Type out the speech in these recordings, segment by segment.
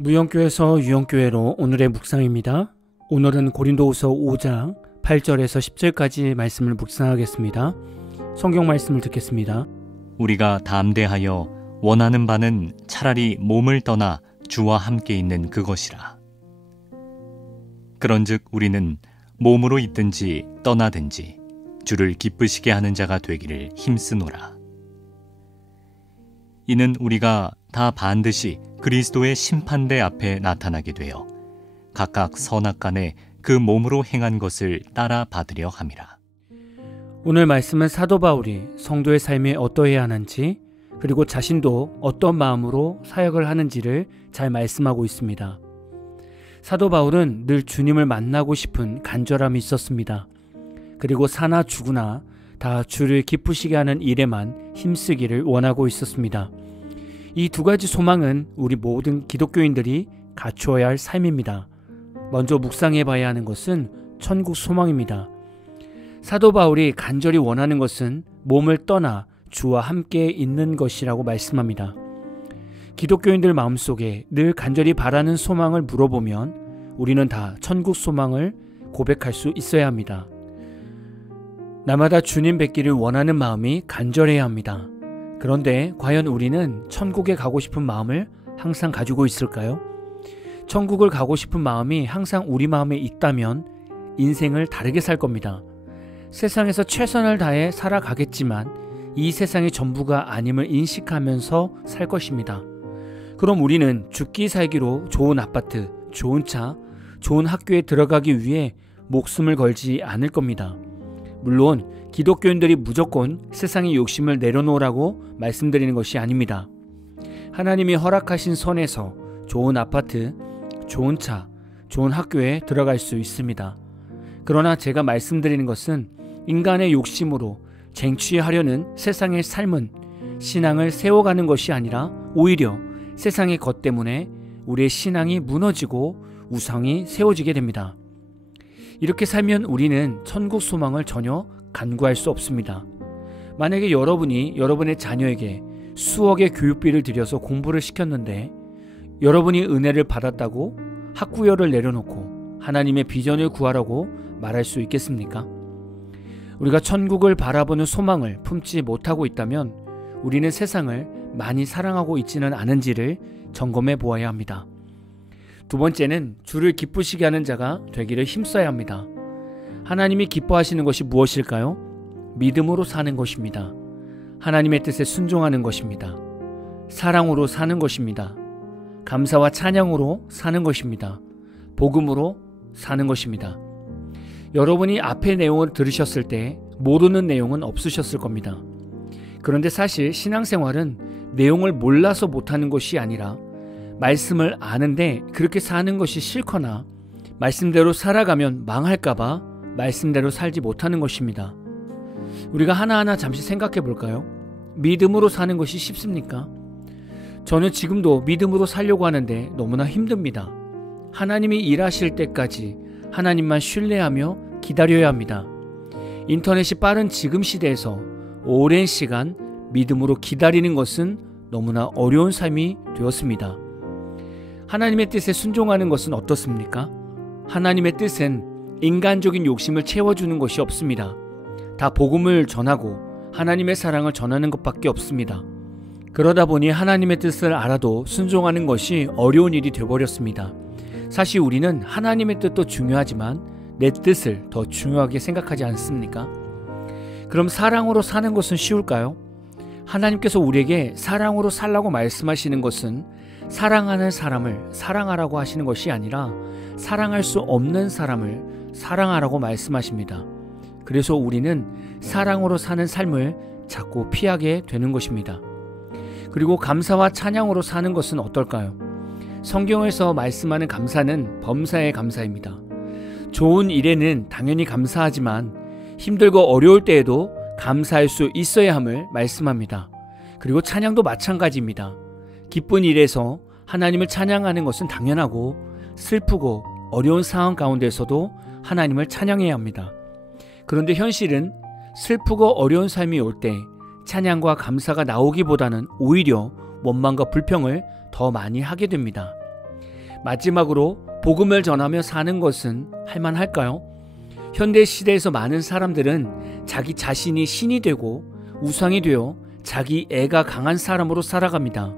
무영교에서 유영교회로 오늘의 묵상입니다. 오늘은 고린도후서 5장 8절에서 10절까지 말씀을 묵상하겠습니다. 성경 말씀을 듣겠습니다. 우리가 담대하여 원하는 바는 차라리 몸을 떠나 주와 함께 있는 그것이라. 그런즉 우리는 몸으로 있든지 떠나든지 주를 기쁘시게 하는 자가 되기를 힘쓰노라. 이는 우리가 다 반드시 그리스도의 심판대 앞에 나타나게 되어 각각 선악간에 그 몸으로 행한 것을 따라 받으려 함이라. 오늘 말씀은 사도 바울이 성도의 삶에 어떠해야 하는지, 그리고 자신도 어떤 마음으로 사역을 하는지를 잘 말씀하고 있습니다. 사도 바울은 늘 주님을 만나고 싶은 간절함이 있었습니다. 그리고 사나 죽으나 다 주를 기쁘시게 하는 일에만 힘쓰기를 원하고 있었습니다. 이 두 가지 소망은 우리 모든 기독교인들이 갖추어야 할 삶입니다. 먼저 묵상해 봐야 하는 것은 천국 소망입니다. 사도 바울이 간절히 원하는 것은 몸을 떠나 주와 함께 있는 것이라고 말씀합니다. 기독교인들 마음속에 늘 간절히 바라는 소망을 물어보면 우리는 다 천국 소망을 고백할 수 있어야 합니다. 나마다 주님 뵙기를 원하는 마음이 간절해야 합니다. 그런데 과연 우리는 천국에 가고 싶은 마음을 항상 가지고 있을까요? 천국을 가고 싶은 마음이 항상 우리 마음에 있다면 인생을 다르게 살 겁니다. 세상에서 최선을 다해 살아가겠지만 이 세상이 전부가 아님을 인식하면서 살 것입니다. 그럼 우리는 죽기 살기로 좋은 아파트, 좋은 차, 좋은 학교에 들어가기 위해 목숨을 걸지 않을 겁니다. 물론 기독교인들이 무조건 세상의 욕심을 내려놓으라고 말씀드리는 것이 아닙니다. 하나님이 허락하신 선에서 좋은 아파트, 좋은 차, 좋은 학교에 들어갈 수 있습니다. 그러나 제가 말씀드리는 것은 인간의 욕심으로 쟁취하려는 세상의 삶은 신앙을 세워가는 것이 아니라 오히려 세상의 것 때문에 우리의 신앙이 무너지고 우상이 세워지게 됩니다. 이렇게 살면 우리는 천국 소망을 전혀 간구할 수 없습니다. 만약에 여러분이 여러분의 자녀에게 수억의 교육비를 들여서 공부를 시켰는데 여러분이 은혜를 받았다고 학구열을 내려놓고 하나님의 비전을 구하라고 말할 수 있겠습니까? 우리가 천국을 바라보는 소망을 품지 못하고 있다면 우리는 세상을 많이 사랑하고 있지는 않은지를 점검해 보아야 합니다. 두 번째는 주를 기쁘시게 하는 자가 되기를 힘써야 합니다. 하나님이 기뻐하시는 것이 무엇일까요? 믿음으로 사는 것입니다. 하나님의 뜻에 순종하는 것입니다. 사랑으로 사는 것입니다. 감사와 찬양으로 사는 것입니다. 복음으로 사는 것입니다. 여러분이 앞의 내용을 들으셨을 때 모르는 내용은 없으셨을 겁니다. 그런데 사실 신앙생활은 내용을 몰라서 못하는 것이 아니라 말씀을 아는데 그렇게 사는 것이 싫거나 말씀대로 살아가면 망할까봐 말씀대로 살지 못하는 것입니다. 우리가 하나하나 잠시 생각해 볼까요? 믿음으로 사는 것이 쉽습니까? 저는 지금도 믿음으로 살려고 하는데 너무나 힘듭니다. 하나님이 일하실 때까지 하나님만 신뢰하며 기다려야 합니다. 인터넷이 빠른 지금 시대에서 오랜 시간 믿음으로 기다리는 것은 너무나 어려운 삶이 되었습니다. 하나님의 뜻에 순종하는 것은 어떻습니까? 하나님의 뜻은 인간적인 욕심을 채워주는 것이 없습니다. 다 복음을 전하고 하나님의 사랑을 전하는 것밖에 없습니다. 그러다 보니 하나님의 뜻을 알아도 순종하는 것이 어려운 일이 되어버렸습니다. 사실 우리는 하나님의 뜻도 중요하지만 내 뜻을 더 중요하게 생각하지 않습니까? 그럼 사랑으로 사는 것은 쉬울까요? 하나님께서 우리에게 사랑으로 살라고 말씀하시는 것은 사랑하는 사람을 사랑하라고 하시는 것이 아니라 사랑할 수 없는 사람을 사랑하라고 말씀하십니다. 그래서 우리는 사랑으로 사는 삶을 자꾸 피하게 되는 것입니다. 그리고 감사와 찬양으로 사는 것은 어떨까요? 성경에서 말씀하는 감사는 범사의 감사입니다. 좋은 일에는 당연히 감사하지만 힘들고 어려울 때에도 감사할 수 있어야 함을 말씀합니다. 그리고 찬양도 마찬가지입니다. 기쁜 일에서 하나님을 찬양하는 것은 당연하고 슬프고 어려운 상황 가운데서도 하나님을 찬양해야 합니다. 그런데 현실은 슬프고 어려운 삶이 올 때 찬양과 감사가 나오기보다는 오히려 원망과 불평을 더 많이 하게 됩니다. 마지막으로 복음을 전하며 사는 것은 할만할까요? 현대 시대에서 많은 사람들은 자기 자신이 신이 되고 우상이 되어 자기 애가 강한 사람으로 살아갑니다.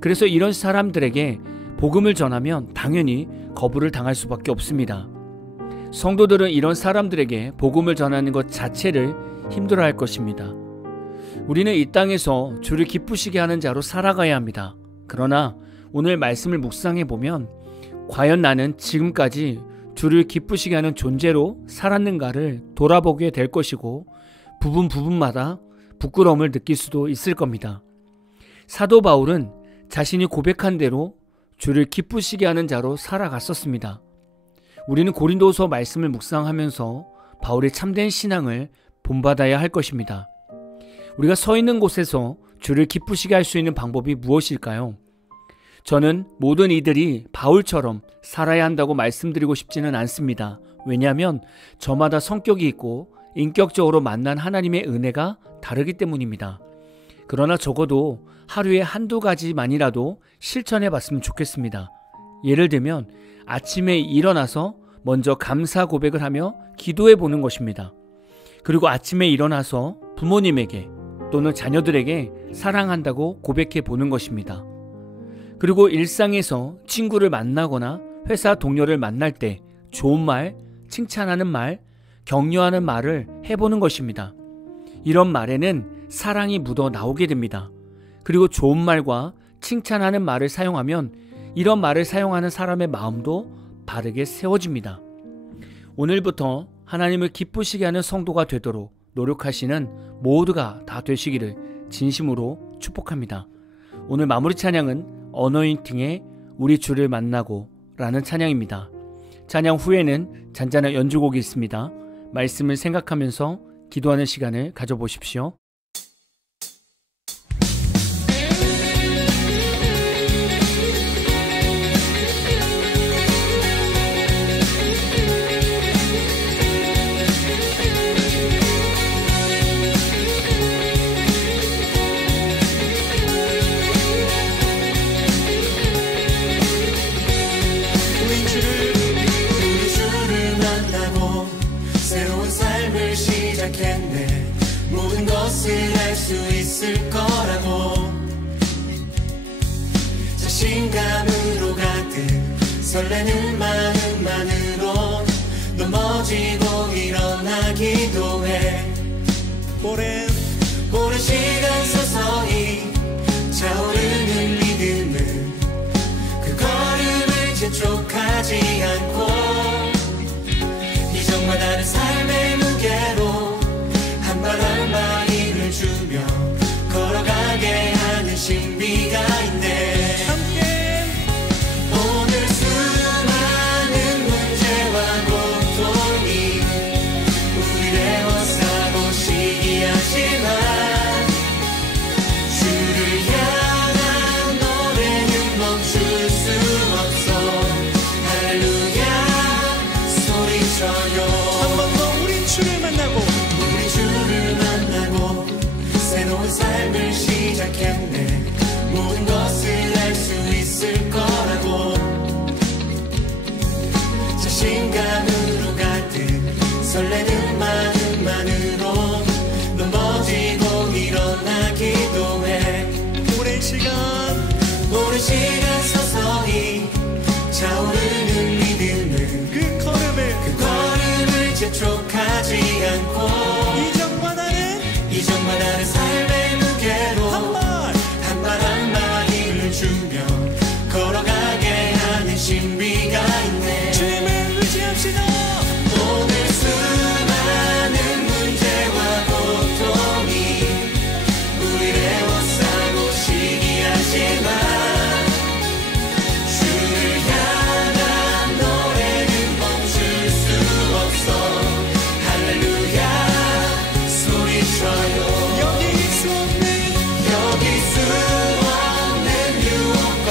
그래서 이런 사람들에게 복음을 전하면 당연히 거부를 당할 수밖에 없습니다. 성도들은 이런 사람들에게 복음을 전하는 것 자체를 힘들어할 것입니다. 우리는 이 땅에서 주를 기쁘시게 하는 자로 살아가야 합니다. 그러나 오늘 말씀을 묵상해 보면 과연 나는 지금까지 주를 기쁘시게 하는 존재로 살았는가를 돌아보게 될 것이고 부분마다 부끄러움을 느낄 수도 있을 겁니다. 사도 바울은 자신이 고백한 대로 주를 기쁘시게 하는 자로 살아갔었습니다. 우리는 고린도서 말씀을 묵상하면서 바울의 참된 신앙을 본받아야 할 것입니다. 우리가 서 있는 곳에서 주를 기쁘시게 할 수 있는 방법이 무엇일까요? 저는 모든 이들이 바울처럼 살아야 한다고 말씀드리고 싶지는 않습니다. 왜냐하면 저마다 성격이 있고 인격적으로 만난 하나님의 은혜가 다르기 때문입니다. 그러나 적어도 하루에 한두 가지만이라도 실천해 봤으면 좋겠습니다. 예를 들면 아침에 일어나서 먼저 감사 고백을 하며 기도해 보는 것입니다. 그리고 아침에 일어나서 부모님에게 또는 자녀들에게 사랑한다고 고백해 보는 것입니다. 그리고 일상에서 친구를 만나거나 회사 동료를 만날 때 좋은 말, 칭찬하는 말, 격려하는 말을 해보는 것입니다. 이런 말에는 사랑이 묻어 나오게 됩니다. 그리고 좋은 말과 칭찬하는 말을 사용하면 이런 말을 사용하는 사람의 마음도 바르게 세워집니다. 오늘부터 하나님을 기쁘시게 하는 성도가 되도록 노력하시는 모두가 다 되시기를 진심으로 축복합니다. 오늘 마무리 찬양은 어노인팅의 우리 주를 만나고 라는 찬양입니다. 찬양 후에는 잔잔한 연주곡이 있습니다. 말씀을 생각하면서 기도하는 시간을 가져보십시오. 모든 것을 할 수 있을 거라고 자신감으로 가득 설레는 마음만으로 넘어지고 일어나기도 해. 오랜 시간 서서히 차오르는 믿음은 그 걸음을 재촉하지 않고 이전과 다른 삶의 무게로 한 발 한 발 힘을 주며 걸어가게 하는 신비가 있네. 함께 오늘 수많은 문제와 고통이 우리를 허사고 시기하지만 주를 향한 노래는 멈출 수 없어. 할렐루야 소리쳐요. 한 번 더 우리 주를 만나고 새로운 삶을 시작했네. 모든 것을 할 수 있을 거라고 자신감으로 가득 설레는 마음만으로 넘어지고 일어나기도 해. 오랜 시간 서서히 차오르는 믿음은 그 걸음을 재촉하지 않고 이전과 다른 삶의 무게로 한 발 한 발 힘을 주며 걸어가게 하는 신비가 있네. 주님을 의지합시다. 오늘 수많은 문제와 고통이 우리를 애워싸고 시기하지만 주를 향한 노래는 멈출 수 없어. 할렐루야 소리쳐요. 여길 수 없는 유혹과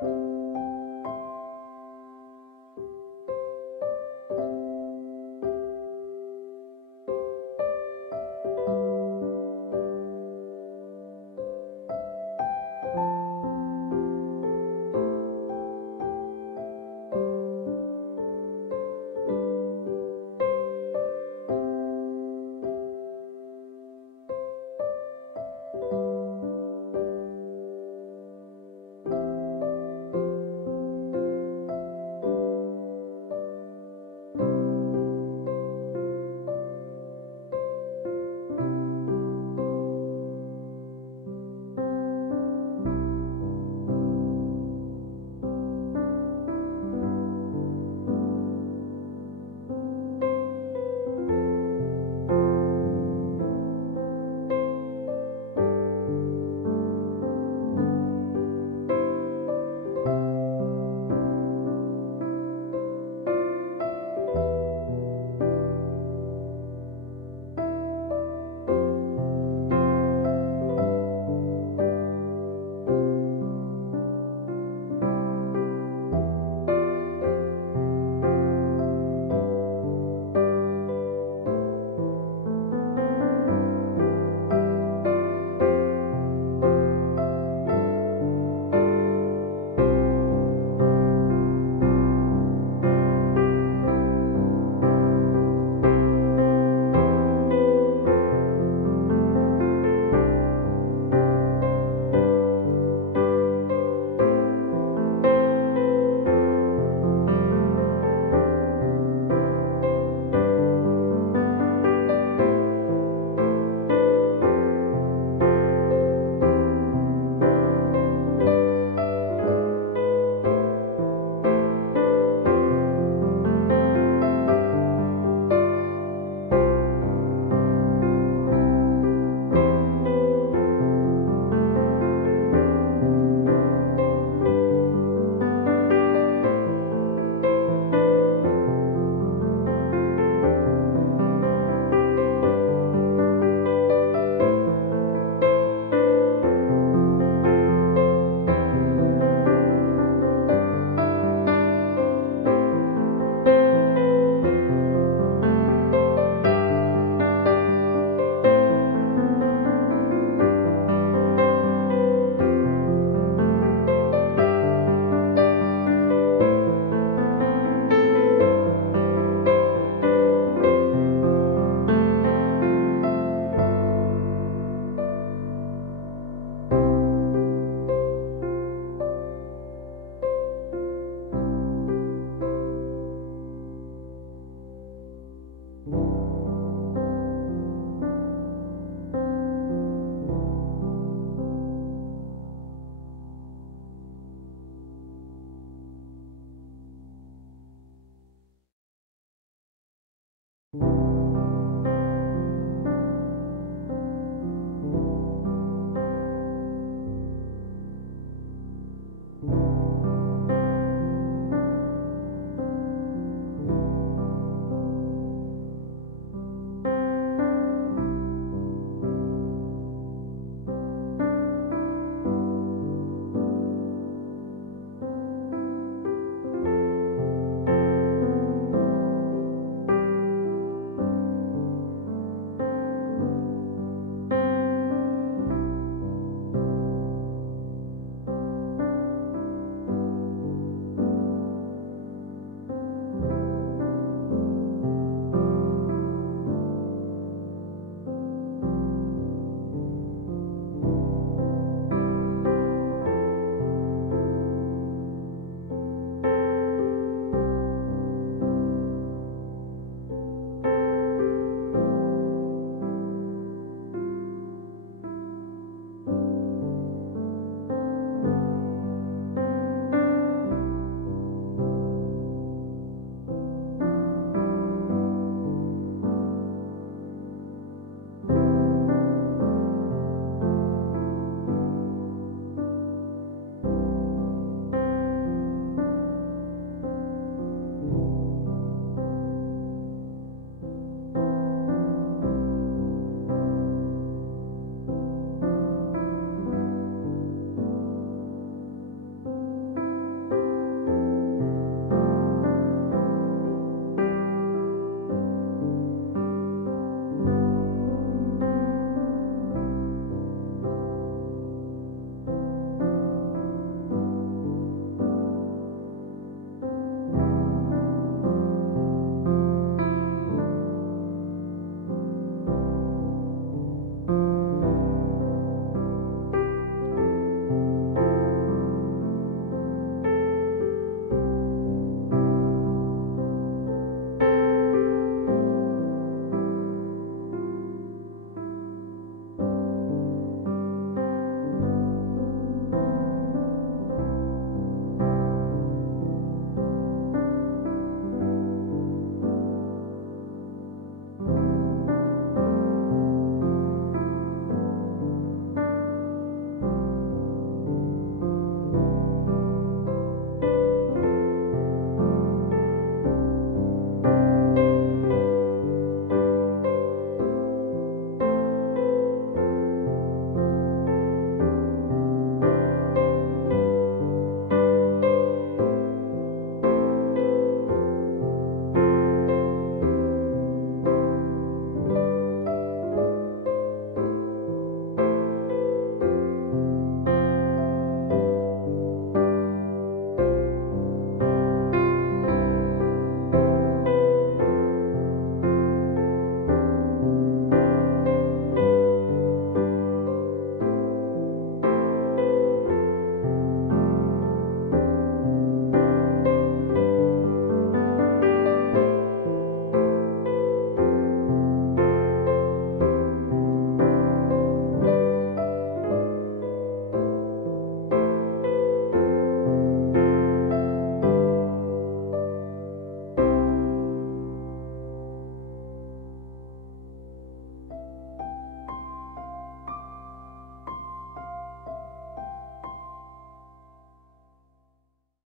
주